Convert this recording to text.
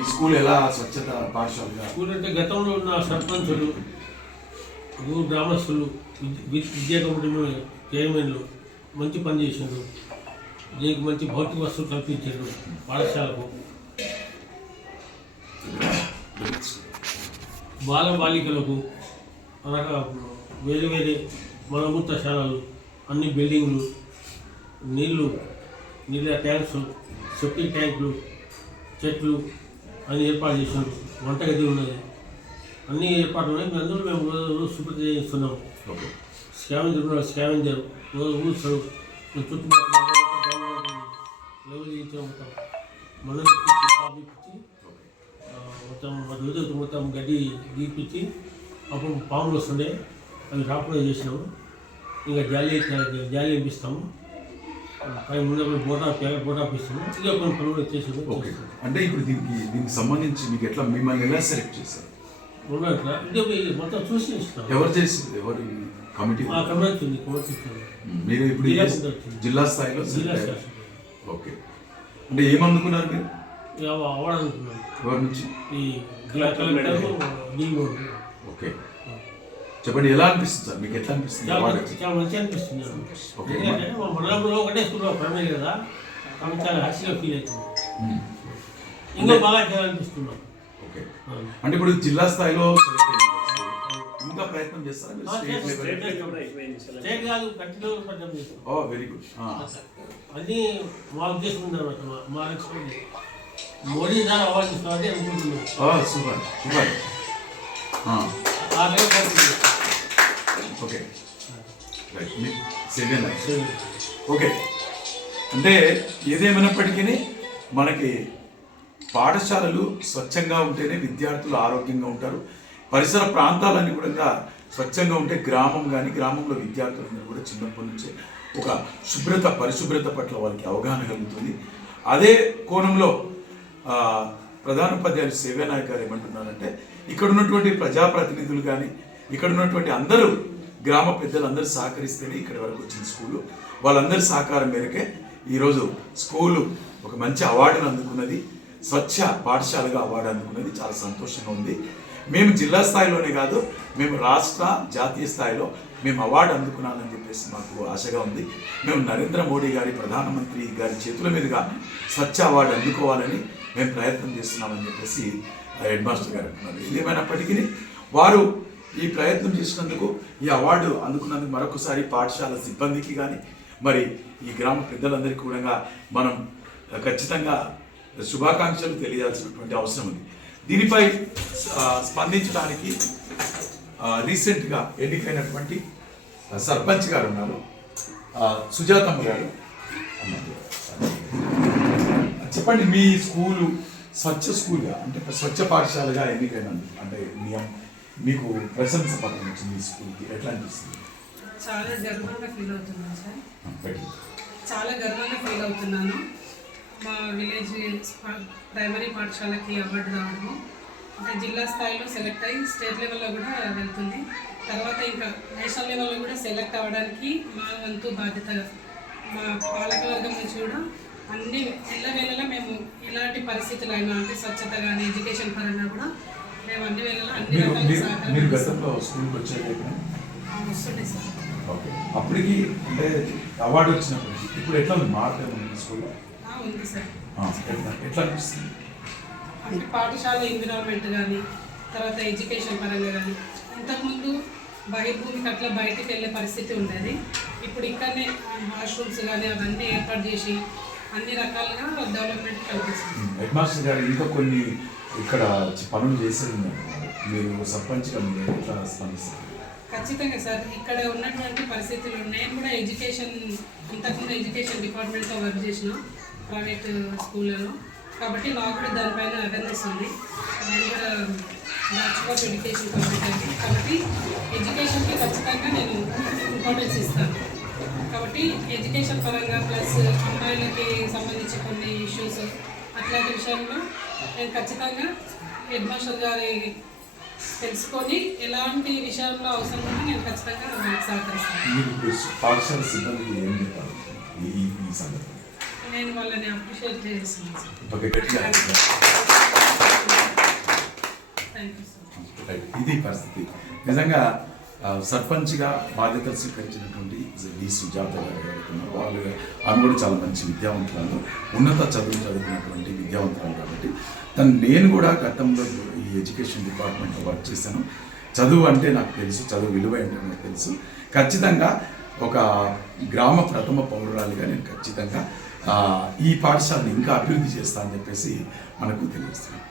ఈ స్కూల్ ఎలా స్వచ్ఛత పాఠశాలగా? స్కూల్ అంటే గతంలో ఉన్న సర్పంచులు ఊరు గ్రామస్తులు విద్య- విద్యా కమిటీ చైర్మన్లు మంచి పని చేసిండ్రు. దీనికి మంచి భౌతిక వస్తువులు కల్పించారు పాఠశాలకు. బాల బాలికలకు అనగా వేరే వేరే మలమూత్రశాలలు అన్ని బిల్డింగ్లు నీళ్ళు నీళ్ళ ట్యాంక్స్ సెప్టిక్ ట్యాంకులు చెట్లు అన్ని ఏర్పాటు చేసినారు వంటగది ఉన్నది. అన్ని ఏర్పాట్లు ఉన్నాయి. మేము అందరూ మేము రోజు శుభ్రత చేస్తున్నాం స్కావెంజర్ ఉన్నాడు స్కావెంజర్. రోజు ఊరుస్తాడు ఈ చుట్టుపక్కల లెవెల్ చేయించాం మొత్తం. మందులు కాపు మొత్తం రోజు మొత్తం గడ్డి గీపించి అప్పుడు పాములు వస్తుండే. అవి రాకుండా చేసినాము. ఇంకా జాలి జాలి ఇప్పిస్తాము పై ముందు కొన్ని పనులు చేసి ఓకే. అంటే ఇప్పుడు దీనికి దీనికి సంబంధించి మీకు ఎట్లా మిమ్మల్ని ఎలా సెలెక్ట్ చేశారు? మొత్తం చూసి ఎవరు చేసి ఎవరు కమిటీ? మీరు ఇప్పుడు జిల్లా స్థాయిలో ఓకే. అంటే ఏమనుకున్నారు మీరు? ఎవరి నుంచి? ఓకే. చెప్పండి ఎలా అనిపిస్తుంది సార్? మీకు ఎట్లా అనిపిస్తుంది? చాలా మంచి- అనిపిస్తుంది. ఓకే. ఒకటే స్కూల్లో ప్రైమరీ కదా. చాలా హ్యాపీగా ఫీల్ అవుతుంది. మ్మ్. ఇంకా బాగా చేయాలనిపిస్తున్నాం ఓకే. అంటే ఇప్పుడు జిల్లా స్థాయిలో. ఇంకా ప్రయత్నం చేస్తారా? మీరు స్టేట్ చేస్తాం. లెవెల్ స్టేట్ కాదు కంటిన్యూ పడ్డం చేస్తాం. ఓ వెరీ గుడ్. అది మా ఉద్దేశం మా- మా ఎక్స్పెక్ట్ మోడీ అవార్డు ఇస్తామని అనుకుంటున్నాం సూపర్. సూపర్. ఆ. రేపు పడుతుంది. ఓకే. రైట్ మీ సెవెన్. ఓకే. అంటే ఏదేమైనప్పటికీ మనకి పాఠశాలలు స్వచ్ఛంగా ఉంటేనే విద్యార్థులు ఆరోగ్యంగా ఉంటారు. పరిసర ప్రాంతాలన్నీ కూడా స్వచ్ఛంగా ఉంటే గ్రామం కానీ గ్రామంలో విద్యార్థులందరూ కూడా చిన్నప్పటి నుంచే ఒక శుభ్రత పరిశుభ్రత పట్ల వాళ్ళకి అవగాహన కలుగుతుంది. అదే కోణంలో ఆ, ప్రధాన ఉపాధ్యాయులు సేవ్యనాయక్ గారు ఏమంటున్నారంటే ఇక్కడ ఉన్నటువంటి ప్రజాప్రతినిధులు కానీ ఇక్కడ ఉన్నటువంటి అందరూ గ్రామ పెద్దలందరూ సహకరిస్తేనే ఇక్కడ వరకు వచ్చిన స్కూలు. వాళ్ళందరి సహకారం మేరకే ఈరోజు స్కూలు ఒక మంచి అవార్డును అందుకున్నది. స్వచ్ఛ పాఠశాలగా అవార్డు అందుకున్నది. చాలా సంతోషంగా ఉంది. మేము జిల్లా స్థాయిలోనే కాదు మేము రాష్ట్ర జాతీయ స్థాయిలో మేము అవార్డు అందుకున్నామని చెప్పేసి మాకు ఆశగా ఉంది. మేము నరేంద్ర మోడీ గారి ప్రధానమంత్రి గారి చేతుల మీదుగా స్వచ్ఛ అవార్డు అందుకోవాలని మేము ప్రయత్నం చేస్తున్నామని చెప్పేసి ఆ హెడ్ మాస్టర్ గారు అంటున్నారు. ఏదేమైనప్పటికీ వారు ఈ ప్రయత్నం చేసినందుకు ఈ అవార్డు అందుకున్నందుకు మరొకసారి పాఠశాల సిబ్బందికి కానీ మరి ఈ గ్రామ పెద్దలందరికీ కూడా మనం ఖచ్చితంగా శుభాకాంక్షలు తెలియాల్సినటువంటి అవసరం ఉంది. దీనిపై స్పందించడానికి రీసెంట్గా ఎన్నికైనటువంటి సర్పంచ్ గారు ఉన్నారు. సుజాతమ్మ గారు చెప్పండి మీ స్కూలు స్వచ్ఛ స్కూల్గా అంటే స్వచ్ఛ పాఠశాలగా ఎన్నికైనందుకు అంటే నియమం మీకు ప్రశంస పత్రం వచ్చింది మీ స్కూల్కి. ఎట్లా అనిపిస్తుంది? చాలా గర్వంగా ఫీల్ అవుతున్నాను సార్. చాలా గర్వంగా ఫీల్ అవుతున్నాను. మా విలేజ్ ప్రైమరీ పాఠశాలకి అవార్డు రావడము. అంటే జిల్లా స్థాయిలో సెలెక్ట్ అయ్యి స్టేట్ లెవెల్లో కూడా వెళ్తుంది. తర్వాత ఇంకా నేషనల్ లెవెల్లో కూడా సెలెక్ట్ అవ్వడానికి మా వంతు బాధ్యత మా పాలకవర్గం నుంచి కూడా అన్ని ఎల్లవేళలా మేము ఇలాంటి పరిస్థితులు అయినా అంటే స్వచ్ఛత కానీ ఎడ్యుకేషన్ పరంగా కూడా మీరు మీరు-. గతంలో స్కూల్కి వచ్చారు ఓకే. అప్పటికి అంటే అవార్డు వచ్చినప్పుడు ఇప్పుడు ఎట్లా ఉంది? మార్పు ఏమైనా ఉంది స్కూల్లో? ఎట్లా? అనిపిస్తుంది? అంటే పాఠశాల ఎన్విరాన్మెంట్ కానీ తర్వాత ఎడ్యుకేషన్ పరంగా కానీ ఇంతకుముందు బహిర్భూమికి అట్లా బయటికి వెళ్ళే పరిస్థితి ఉండేది. ఇప్పుడు ఇక్కడనే వాష్రూమ్స్ కానీ అవన్నీ ఏర్పాటు చేసి అన్ని రకాలుగా డెవలప్మెంట్ కల్పిస్తుంది. హెడ్ మాస్టర్ గారు ఇంకా కొన్ని ఇక్కడ పనులు చేసేది మీరు సర్పంచ్గా మీరు ఎట్లా స్పందిస్తారు? ఖచ్చితంగా సార్ ఇక్కడ ఉన్నటువంటి పరిస్థితులు నేను కూడా ఎడ్యుకేషన్ ఇంతకుముందు ఎడ్యుకేషన్ డిపార్ట్మెంట్తో వర్క్ చేసిన ప్రైవేట్ స్కూళ్ళలో కాబట్టి నాకు కూడా దానిపైన అవేర్నెస్ ఉంది. నేను కూడా బ్యాచులర్ ఆఫ్ ఎడ్యుకేషన్ కంప్లీట్ కాబట్టి ఎడ్యుకేషన్కి ఖచ్చితంగా నేను ఇంపార్టెన్స్ ఇస్తాను. కాబట్టి ఎడ్యుకేషన్ పరంగా ప్లస్ అమ్మాయిలకి సంబంధించి కొన్ని ఇష్యూస్ అట్లాంటి విషయంలో నేను ఖచ్చితంగా హెడ్ మాస్టర్ గారి తెలుసుకొని ఎలాంటి విషయాల్లో అవసరం ఉంది నేను ఖచ్చితంగా సహకరిస్తాను. నేను వాళ్ళని అప్రిషియేట్ చేస్తున్నాను సార్ ఇది పరిస్థితి. నిజంగా సర్పంచ్గా బాధ్యతలు స్వీకరించినటువంటి వి సుజాత గారు వాళ్ళు ఆమె కూడా చాలా మంచి విద్యావంతురాలు ఉన్నత చదువులు చదువుకున్నటువంటి విద్యావంతురాలు కాబట్టి తను నేను కూడా గతంలో ఈ ఎడ్యుకేషన్ డిపార్ట్మెంట్లో వర్క్ చేశాను. చదువు అంటే నాకు తెలుసు చదువు విలువ ఏంటో నాకు తెలుసు. ఖచ్చితంగా ఒక గ్రామ ప్రథమ పౌరురాలిగా నేను ఖచ్చితంగా ఈ పాఠశాలను ఇంకా అభివృద్ధి చేస్తానని చెప్పేసి మనకు తెలియజేస్తాను